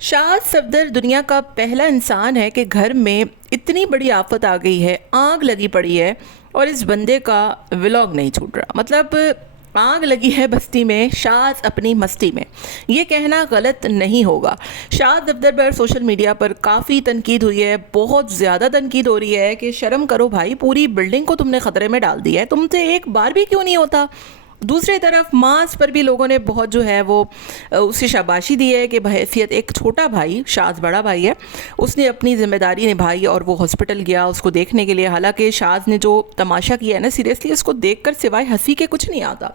शाद सफदर दुनिया का पहला इंसान है कि घर में इतनी बड़ी आफत आ गई है, आग लगी पड़ी है और इस बंदे का व्लॉग नहीं छूट रहा। मतलब आग लगी है बस्ती में, शाद अपनी मस्ती में। ये कहना गलत नहीं होगा। शाद सफदर पर सोशल मीडिया पर काफ़ी तनकीद हुई है, बहुत ज़्यादा तनकीद हो रही है कि शर्म करो भाई, पूरी बिल्डिंग को तुमने ख़तरे में डाल दिया है, तुमसे एक बार भी क्यों नहीं होता। दूसरी तरफ मास पर भी लोगों ने बहुत जो है वो उसे शाबाशी दी है कि बहैसियत एक छोटा भाई, शाज बड़ा भाई है, उसने अपनी ज़िम्मेदारी निभाई और वो हॉस्पिटल गया उसको देखने के लिए। हालांकि शाज ने जो तमाशा किया है ना, सीरियसली उसको देखकर सिवाय हंसी के कुछ नहीं आता।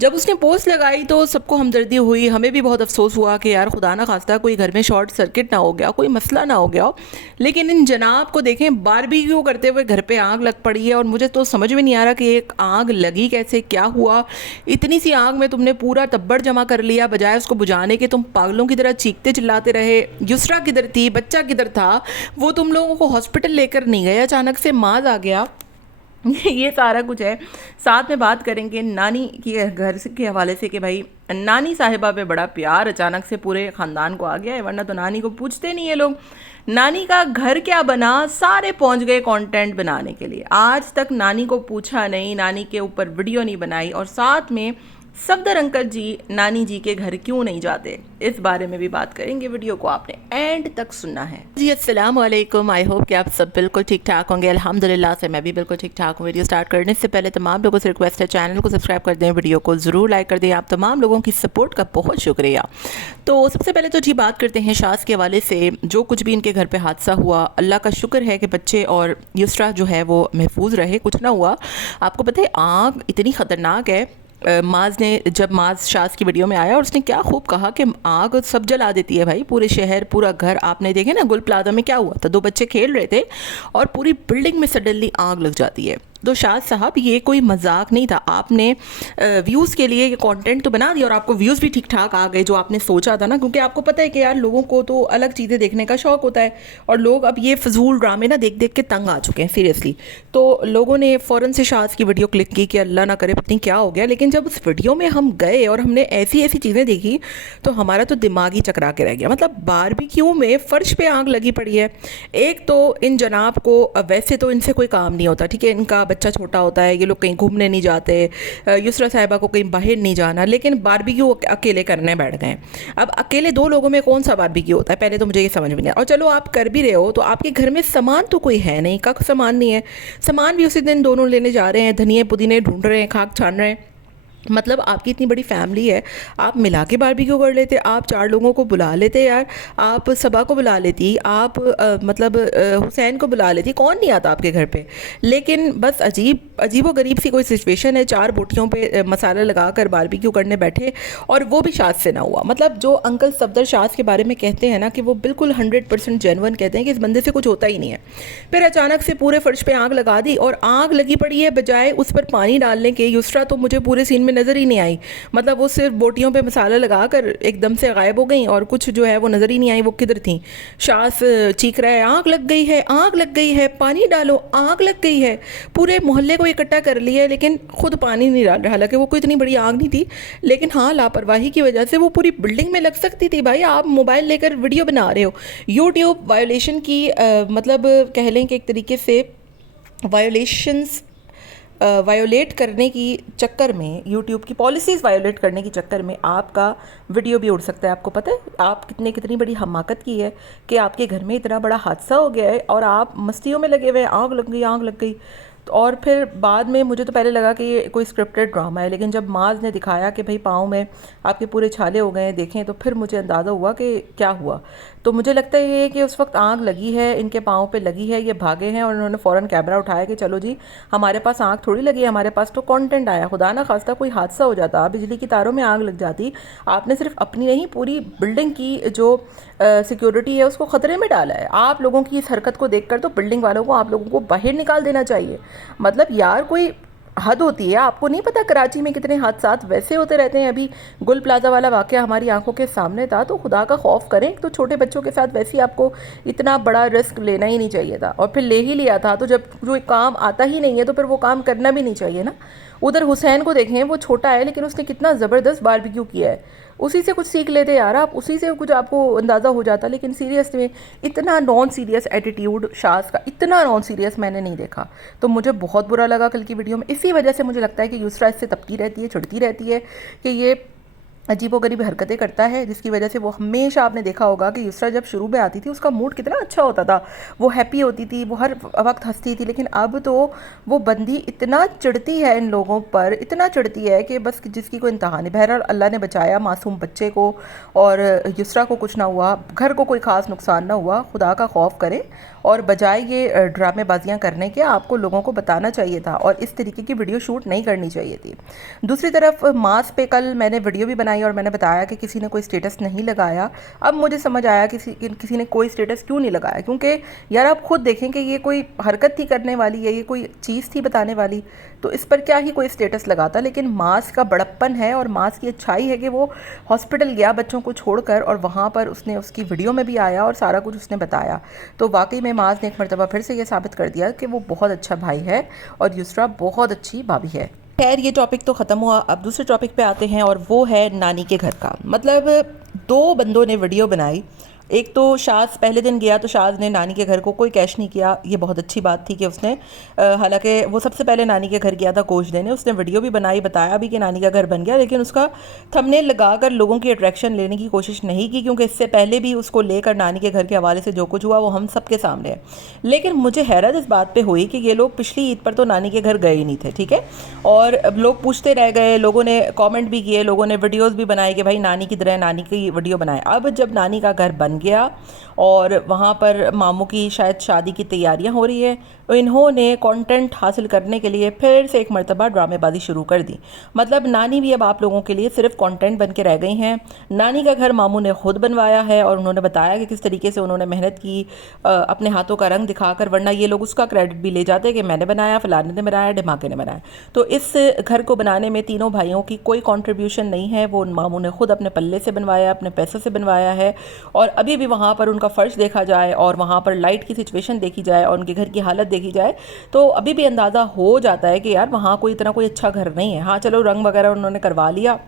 जब उसने पोस्ट लगाई तो सबको हमदर्दी हुई, हमें भी बहुत अफसोस हुआ कि यार खुदा ना खास्ता कोई घर में शॉर्ट सर्किट ना हो गया, कोई मसला ना हो गया हो। लेकिन इन जनाब को देखें, बारबेक्यू करते हुए घर पे आग लग पड़ी है और मुझे तो समझ में नहीं आ रहा कि एक आग लगी कैसे, क्या हुआ। इतनी सी आग में तुमने पूरा तब्बड़ जमा कर लिया, बजाय उसको बुझाने के तुम पागलों की तरह चीखते चिल्लाते रहे। युसरा किधर थी, बच्चा किधर था, वो तुम लोगों को हॉस्पिटल लेकर नहीं गए, अचानक से माज आ गया। ये सारा कुछ है। साथ में बात करेंगे नानी के घर के हवाले से कि भाई नानी साहिबा पे बड़ा प्यार अचानक से पूरे ख़ानदान को आ गया है, वरना तो नानी को पूछते नहीं है लोग। नानी का घर क्या बना, सारे पहुंच गए कंटेंट बनाने के लिए। आज तक नानी को पूछा नहीं, नानी के ऊपर वीडियो नहीं बनाई, और साथ में सफदर अंकल जी नानी जी के घर क्यों नहीं जाते, इस बारे में भी बात करेंगे। वीडियो को आपने एंड तक सुनना है जी। अस्सलाम वालेकुम, आई होप कि आप सब बिल्कुल ठीक ठाक होंगे। अल्हम्दुलिल्लाह से मैं भी बिल्कुल ठीक ठाक हूँ। वीडियो स्टार्ट करने से पहले तमाम लोगों से रिक्वेस्ट है, चैनल को सब्सक्राइब कर दें, वीडियो को ज़रूर लाइक कर दें। आप तमाम लोगों की सपोर्ट का बहुत शुक्रिया। तो सबसे पहले तो जी बात करते हैं शाज के हवाले से। जो कुछ भी इनके घर पर हादसा हुआ, अल्लाह का शुक्र है कि बच्चे और युसरा जो है वो महफूज रहे, कुछ ना हुआ। आपको पता है आग इतनी ख़तरनाक है। माज ने जब माज शाज की वीडियो में आया और उसने क्या खूब कहा कि आग सब जला देती है भाई, पूरे शहर पूरा घर। आपने देखे ना गुल प्लाजा में क्या हुआ था, दो बच्चे खेल रहे थे और पूरी बिल्डिंग में सडनली आग लग जाती है। तो शाद साहब ये कोई मजाक नहीं था, आपने व्यूज़ के लिए ये कंटेंट तो बना दिया और आपको व्यूज़ भी ठीक ठाक आ गए जो आपने सोचा था ना, क्योंकि आपको पता है कि यार लोगों को तो अलग चीज़ें देखने का शौक़ होता है और लोग अब ये फजूल ड्रामे ना देख देख के तंग आ चुके हैं सीरियसली। तो लोगों ने फ़ौरन से शाद की वीडियो क्लिक की कि अल्लाह ना करे पता नहीं क्या हो गया। लेकिन जब उस वीडियो में हम गए और हमने ऐसी ऐसी चीज़ें देखी तो हमारा तो दिमाग ही चकरा के रह गया। मतलब बारबेक्यू में फ़र्श पे आग लगी पड़ी है। एक तो इन जनाब को वैसे तो इनसे कोई काम नहीं होता, ठीक है, इनका बच्चा छोटा होता है, ये लोग कहीं घूमने नहीं जाते, युसरा साहिबा को कहीं बाहर नहीं जाना, लेकिन बारबेक्यू अकेले करने बैठ गए। अब अकेले दो लोगों में कौन सा बारबेक्यू होता है, पहले तो मुझे ये समझ में नहीं आया। और चलो आप कर भी रहे हो तो आपके घर में सामान तो कोई है नहीं, का सामान नहीं है, सामान भी उसी दिन दोनों लेने जा रहे हैं, धनिए पुदीने ढूंढ रहे हैं, खाक छान रहे हैं। मतलब आपकी इतनी बड़ी फैमिली है, आप मिला के बारबेक्यू कर लेते, आप चार लोगों को बुला लेते यार, आप सबा को बुला लेती, आप हुसैन को बुला लेती, कौन नहीं आता आपके घर पे। लेकिन बस अजीब व गरीब सी कोई सिचुएशन है, चार बोटियों पे मसाला लगा कर बारबेक्यू करने बैठे और वो भी शाद से ना हुआ। मतलब जो अंकल सफदर शाद के बारे में कहते हैं ना कि वो बिल्कुल 100% जेन्युइन कहते हैं कि इस बंदे से कुछ होता ही नहीं है। फिर अचानक से पूरे फर्श पर आग लगा दी और आग लगी पड़ी है, बजाय उस पर पानी डालने के युसरा तो मुझे पूरे सीन नज़र ही नहीं आई। मतलब वो सिर्फ बोटियों पे मसाला लगाकर एकदम से गायब हो गई और कुछ जो है वो नज़र ही नहीं आई वो किधर थी। शास चीख रहा है आग लग गई है, आग लग गई है, पानी डालो, आग लग गई है। पूरे मोहल्ले को इकट्ठा कर लिया है लेकिन खुद पानी नहीं डाल रहा। हालांकि वो कोई इतनी बड़ी आग नहीं थी, लेकिन हाँ लापरवाही की वजह से वो पूरी बिल्डिंग में लग सकती थी। भाई आप मोबाइल लेकर वीडियो बना रहे हो, यूट्यूब वायोलेशन की मतलब कह लें कि एक तरीके से वायोलेट करने की चक्कर में, यूट्यूब की पॉलिसीज़ वायोलेट करने की चक्कर में आपका वीडियो भी उड़ सकता है। आपको पता है आप कितनी बड़ी हमाकत की है कि आपके घर में इतना बड़ा हादसा हो गया है और आप मस्तियों में लगे हुए हैं, आग लग गई, आग लग गई। और फिर बाद में मुझे तो पहले लगा कि ये कोई स्क्रिप्टेड ड्रामा है, लेकिन जब माज ने दिखाया कि भाई पाँव में आपके पूरे छाले हो गए हैं देखें, तो फिर मुझे अंदाज़ा हुआ कि क्या हुआ। तो मुझे लगता है ये कि उस वक्त आग लगी है, इनके पाँव पे लगी है, ये भागे हैं और उन्होंने फ़ौरन कैमरा उठाया कि चलो जी हमारे पास आग थोड़ी लगी है, हमारे पास तो कंटेंट आया। खुदा ना खास्ता कोई हादसा हो जाता, बिजली की तारों में आग लग जाती, आपने सिर्फ अपनी नहीं पूरी बिल्डिंग की जो सिक्योरिटी है उसको ख़तरे में डाला है। आप लोगों की इस हरकत को देखकर तो बिल्डिंग वालों को आप लोगों को बाहर निकाल देना चाहिए। मतलब यार कोई हद होती है। आपको नहीं पता कराची में कितने हादसात वैसे होते रहते हैं। अभी गुल प्लाजा वाला वाक़या हमारी आंखों के सामने था, तो खुदा का खौफ करें। तो छोटे बच्चों के साथ वैसे ही आपको इतना बड़ा रिस्क लेना ही नहीं चाहिए था, और फिर ले ही लिया था। तो जब जो काम आता ही नहीं है तो फिर वो काम करना भी नहीं चाहिए ना। उधर हुसैन को देखें, वो छोटा है लेकिन उसने कितना ज़बरदस्त बारबेक्यू किया है। उसी से कुछ सीख लेते यार आप, उसी से कुछ आपको अंदाज़ा हो जाता। लेकिन सीरियस में इतना नॉन सीरियस एटीट्यूड शाज़ का, इतना नॉन सीरियस मैंने नहीं देखा। तो मुझे बहुत बुरा लगा कल की वीडियो में। इसी वजह से मुझे लगता है कि युसरा इससे तपती रहती है, चिढ़ती रहती है कि ये अजीबोगरीब हरकतें करता है, जिसकी वजह से वो हमेशा, आपने देखा होगा कि युसरा जब शुरू में आती थी उसका मूड कितना अच्छा होता था, वो हैप्पी होती थी, वो हर वक्त हंसती थी। लेकिन अब तो वो बंदी इतना चिढ़ती है इन लोगों पर, इतना चिढ़ती है कि बस जिसकी कोई इंतहा नहीं। बहरहाल अल्लाह ने बचाया मासूम बच्चे को, और युसरा को कुछ ना हुआ, घर को कोई ख़ास नुकसान ना हुआ। खुदा का खौफ करें, और बजाय ये ड्रामेबाजियाँ करने के आपको लोगों को बताना चाहिए था, और इस तरीके की वीडियो शूट नहीं करनी चाहिए थी। दूसरी तरफ मास पे कल मैंने वीडियो भी बनाई और मैंने बताया कि किसी ने कोई स्टेटस नहीं लगाया। अब मुझे समझ आया किसी ने कोई स्टेटस क्यों नहीं लगाया, क्योंकि यार आप खुद देखें कि ये कोई हरकत थी करने वाली है, ये कोई चीज़ थी बताने वाली, तो इस पर क्या ही कोई स्टेटस लगाता। लेकिन मास का बड़प्पन है और मास की अच्छाई है कि वो हॉस्पिटल गया बच्चों को छोड़कर, और वहाँ पर उसने, उसकी वीडियो में भी आया और सारा कुछ उसने बताया। तो वाकई में मास ने एक मरतबा फिर से ये साबित कर दिया कि वो बहुत अच्छा भाई है और युसरा बहुत अच्छी भाभी है। खैर ये टॉपिक तो ख़त्म हुआ, अब दूसरे टॉपिक पे आते हैं, और वो है नानी के घर का। मतलब दो बंदों ने वीडियो बनाई। एक तो शाज़ पहले दिन गया तो शाज़ ने नानी के घर को कोई कैश नहीं किया, ये बहुत अच्छी बात थी कि उसने, हालांकि वो सबसे पहले नानी के घर गया था गोश्त देने, उसने वीडियो भी बनाई, बताया भी कि नानी का घर बन गया, लेकिन उसका थंबनेल लगाकर लोगों की अट्रैक्शन लेने की कोशिश नहीं की, क्योंकि इससे पहले भी उसको लेकर नानी के घर के हवाले से जो कुछ हुआ वो हम सबके सामने है। लेकिन मुझे हैरत इस बात पर हुई कि ये लोग पिछली ईद पर तो नानी के घर गए ही नहीं थे, ठीक है, और अब लोग पूछते रह गए, लोगों ने कॉमेंट भी किए, लोगों ने वीडियोज़ भी बनाए कि भाई नानी किधर है, नानी की वीडियो बनाए। अब जब नानी का घर बन गया और वहाँ पर मामू की शायद शादी की तैयारियाँ हो रही है, तो इन्होंने कंटेंट हासिल करने के लिए फिर से एक मर्तबा ड्रामेबाजी शुरू कर दी। मतलब नानी भी अब आप लोगों के लिए सिर्फ कंटेंट बन के रह गई हैं। नानी का घर मामू ने खुद बनवाया है और उन्होंने बताया कि किस तरीके से उन्होंने मेहनत की, अपने हाथों का रंग दिखाकर, वरना ये लोग उसका क्रेडिट भी ले जाते कि मैंने बनाया, फलाने ने बनाया, ढिमाके ने बनाया। तो इस घर को बनाने में तीनों भाइयों की कोई कॉन्ट्रीब्यूशन नहीं है, वो मामू ने खुद अपने पल्ले से बनवाया, अपने पैसों से बनवाया है। और अभी भी वहाँ पर उनका फ़र्श देखा जाए और वहाँ पर लाइट की सिचुएशन देखी जाए और उनके घर की हालत देखी जाए तो अभी भी अंदाज़ा हो जाता है कि यार वहाँ कोई इतना कोई अच्छा घर नहीं है। हाँ चलो, रंग वगैरह उन्होंने करवा लिया,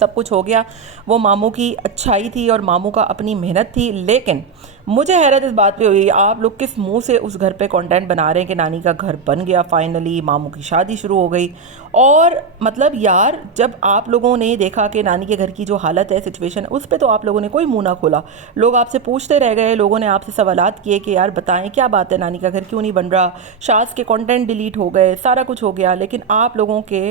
सब कुछ हो गया, वो मामू की अच्छाई थी और मामू का अपनी मेहनत थी। लेकिन मुझे हैरत इस बात पे हुई, आप लोग किस मुंह से उस घर पे कंटेंट बना रहे हैं कि नानी का घर बन गया फाइनली, मामू की शादी शुरू हो गई। और मतलब यार, जब आप लोगों ने देखा कि नानी के घर की जो हालत है, सिचुएशन, उस पर तो आप लोगों ने कोई मुंह ना खोला। लोग आपसे पूछते रह गए, लोगों ने आपसे सवालात किए कि यार बताएं क्या बात है, नानी का घर क्यों नहीं बन रहा, शाज़ के कंटेंट डिलीट हो गए, सारा कुछ हो गया, लेकिन आप लोगों के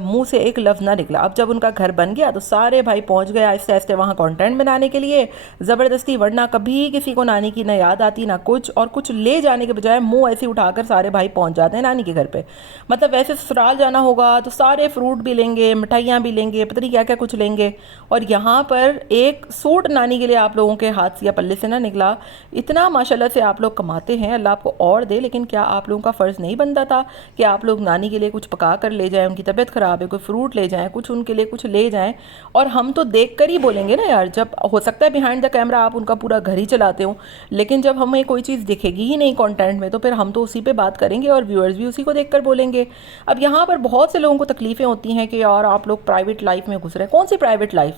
मुंह से एक लफ्ज़ ना निकला। अब जब उनका घर बन गया तो सारे भाई पहुंच गए आहिस्ते आहिस्ते वहाँ कंटेंट बनाने के लिए ज़बरदस्ती, वरना कभी किसी को नानी की ना याद आती ना कुछ, और कुछ ले जाने के बजाय मुंह ऐसे उठाकर सारे भाई पहुंच जाते हैं नानी के घर पे। मतलब वैसे ससुराल जाना होगा तो सारे फ्रूट भी लेंगे, मिठाइयाँ भी लेंगे, पता नहीं क्या क्या कुछ लेंगे, और यहाँ पर एक सूट नानी के लिए आप लोगों के हाथ या पल्ले से ना निकला। इतना माशाल्लाह से आप लोग कमाते हैं, अल्लाह आपको और दे, लेकिन क्या आप लोगों का फ़र्ज़ नहीं बनता था कि आप लोग नानी के लिए कुछ पका कर ले जाएं, उनकी तबीयत ख़राब है, कोई फ्रूट ले जाएं, कुछ उनके लिए कुछ ले जाएं। और हम तो देख कर ही बोलेंगे ना यार, जब हो सकता है बिहाइंड द कैमरा आप उनका पूरा घर ही चलाते हो, लेकिन जब हमें कोई चीज़ दिखेगी ही नहीं कंटेंट में, तो फिर हम तो उसी पे बात करेंगे और व्यूअर्स भी उसी को देखकर बोलेंगे। अब यहाँ पर बहुत से लोगों को तकलीफ़ें होती हैं कि यार आप लोग प्राइवेट लाइफ में घुस रहे हैं। कौन सी प्राइवेट लाइफ?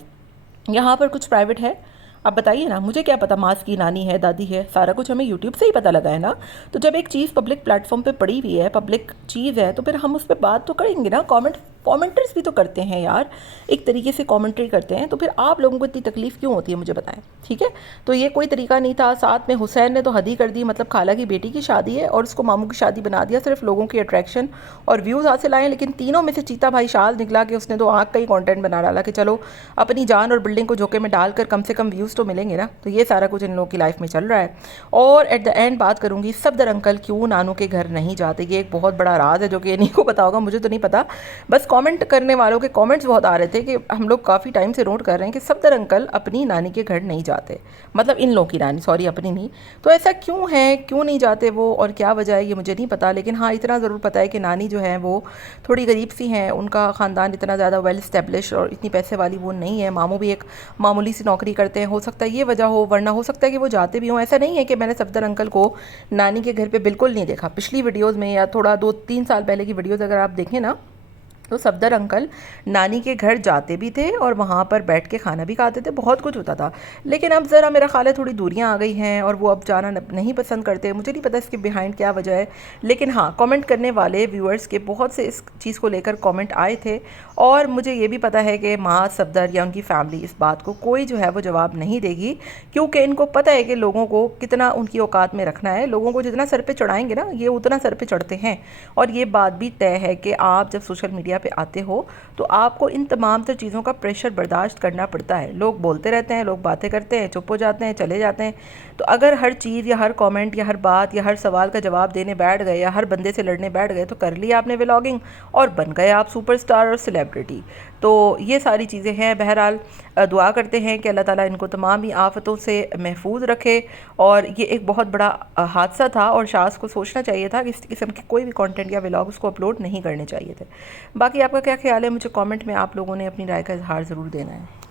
यहाँ पर कुछ प्राइवेट है? आप बताइए ना, मुझे क्या पता, मास की नानी है, दादी है, सारा कुछ हमें यूट्यूब से ही पता लगा है ना। तो जब एक चीज़ पब्लिक प्लेटफॉर्म पे पड़ी हुई है, पब्लिक चीज़ है, तो फिर हम उस पर बात तो करेंगे ना। कमेंटर्स भी तो करते हैं यार, एक तरीके से कमेंट्री करते हैं, तो फिर आप लोगों को इतनी तकलीफ़ क्यों होती है मुझे बताएं, ठीक है। तो ये कोई तरीका नहीं था। साथ में हुसैन ने तो हद ही कर दी, मतलब खाला की बेटी की शादी है और उसको मामू की शादी बना दिया, सिर्फ लोगों की अट्रैक्शन और व्यूज़ हासिल आए। लेकिन तीनों में से चीता भाई शाल निकला कि उसने तो आँख का ही कॉन्टेंट बना डाला कि चलो अपनी जान और बिल्डिंग को झोंके में डालकर कम से कम व्यूज़ तो मिलेंगे ना। तो ये सारा कुछ इन लोगों की लाइफ में चल रहा है। और एट द एंड बात करूँगी, सफदर अंकल क्यों नानू के घर नहीं जाते, ये एक बहुत बड़ा राज है जो कि इन्हीं को पता होगा, मुझे तो नहीं पता। बस कमेंट करने वालों के कमेंट्स बहुत आ रहे थे कि हम लोग काफ़ी टाइम से नोट कर रहे हैं कि सफदर अंकल अपनी नानी के घर नहीं जाते, मतलब इन लोगों की नानी, सॉरी अपनी नहीं। तो ऐसा क्यों है, क्यों नहीं जाते वो, और क्या वजह है ये मुझे नहीं पता। लेकिन हाँ इतना ज़रूर पता है कि नानी जो है वो थोड़ी गरीब सी हैं, उनका ख़ानदान इतना ज़्यादा वेल इस्टेब्लिश और इतनी पैसे वाली वो नहीं है। मामू भी एक मामूली सी नौकरी करते हैं, हो सकता है ये वजह हो, वरना हो सकता है कि वो जाते भी हों। ऐसा नहीं है कि मैंने सफदर अंकल को नानी के घर पे बिल्कुल नहीं देखा। पिछली वीडियोस में या थोड़ा 2-3 साल पहले की वीडियोस अगर आप देखें ना, तो सफदर अंकल नानी के घर जाते भी थे और वहाँ पर बैठ के खाना भी खाते थे, बहुत कुछ होता था। लेकिन अब ज़रा मेरा ख़्याल है थोड़ी दूरियाँ आ गई हैं और वो अब जाना नहीं पसंद करते। मुझे नहीं पता इसके बिहाइंड क्या वजह है, लेकिन हाँ, कमेंट करने वाले व्यूअर्स के बहुत से इस चीज़ को लेकर कमेंट आए थे और मुझे ये भी पता है कि माँ सफदर या उनकी फैमिली इस बात को कोई जो है वो जवाब नहीं देगी, क्योंकि इनको पता है कि लोगों को कितना उनकी औकात में रखना है। लोगों को जितना सर पे चढ़ाएंगे ना, ये उतना सर पे चढ़ते हैं। और ये बात भी तय है कि आप जब सोशल मीडिया पे आते हो तो आपको इन तमाम तर चीज़ों का प्रेशर बर्दाश्त करना पड़ता है। लोग बोलते रहते हैं, लोग बातें करते हैं, चुप हो जाते हैं, चले जाते हैं। तो अगर हर चीज़ या हर कमेंट या हर बात या हर सवाल का जवाब देने बैठ गए या हर बंदे से लड़ने बैठ गए तो कर लिया आपने व्लॉगिंग और बन गए आप सुपरस्टार और सेलिब्रिटी। तो ये सारी चीज़ें हैं। बहरहाल दुआ करते हैं कि अल्लाह ताला इनको तमाम ही आफतों से महफूज रखे। और ये एक बहुत बड़ा हादसा था और शाज़ को सोचना चाहिए था कि इस किस्म के कोई भी कंटेंट या व्लॉग उसको अपलोड नहीं करने चाहिए थे। बाकी आपका क्या ख्याल है, मुझे कमेंट में आप लोगों ने अपनी राय का इजहार ज़रूर देना है।